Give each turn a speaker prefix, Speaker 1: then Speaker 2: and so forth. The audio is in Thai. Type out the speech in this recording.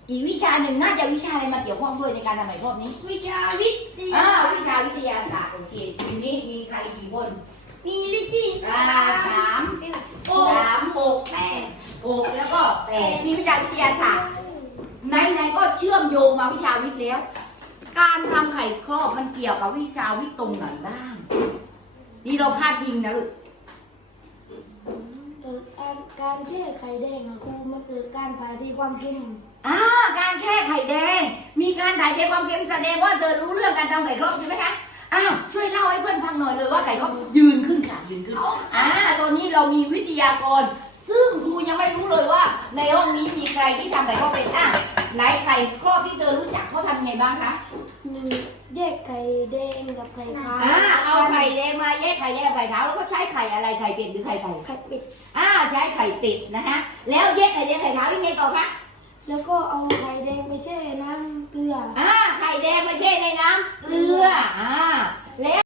Speaker 1: อีกวิชาหนึ่งน่าจะวิชาอะไรมาเกี่ยวข้องด้วยในการทำใหม่รอบนี้
Speaker 2: วิชาวิทยา
Speaker 1: วิชาวิทยาศาสตร์โอเคทีนี้มีใครกี่คน
Speaker 2: มีลิขิต
Speaker 1: สาม
Speaker 2: โอ้
Speaker 1: หกแล้วก็แปดมีวิชาวิทยาศาสตร์ไหนก็เชื่อมโยงมาวิชาวิทย์แล้ว การทำไข่ครอบมันเกี่ยวกับวิชาวิทย์ตรงไหนบ้าง นี่เราพลาดพิงนะลูก
Speaker 2: การแค่ไข่แดงอะครูมันเกิดการถ่ายเทความเค็ม
Speaker 1: การแค่ไข่แดงมีการถ่ายเทความเค็มแสดงว่าเธอรู้เรื่องการทำไข่ครอบใช่ไหมคะช่วยเล่าให้เพื่อนฟังหน่อยเลยว่าไข่ครอบยืนขึ้นค่ะยืนขึ้นตอนนี้เรามีวิทยากรซึ่งครูยังไม่รู้เลยว่าในห้องนี้มีใครที่ทำไข่ครอบเป็นไหนไข่ครอบที่เธอรู้จักเขาทำไงบ้างคะ
Speaker 2: แยกไข่แดงกับไข่ขาว
Speaker 1: เอาไข่แดงมาแยกไข่แดงกับไข่ขาวแล้วก็ใช้ไข่อะไรไข่เป็ดหรือไข่ไก่
Speaker 2: ไข่เป็ด
Speaker 1: ใช้ไข่เป็ดนะฮะแล้วแยกไข่แดงไข่ขาวยังไงต่อคะ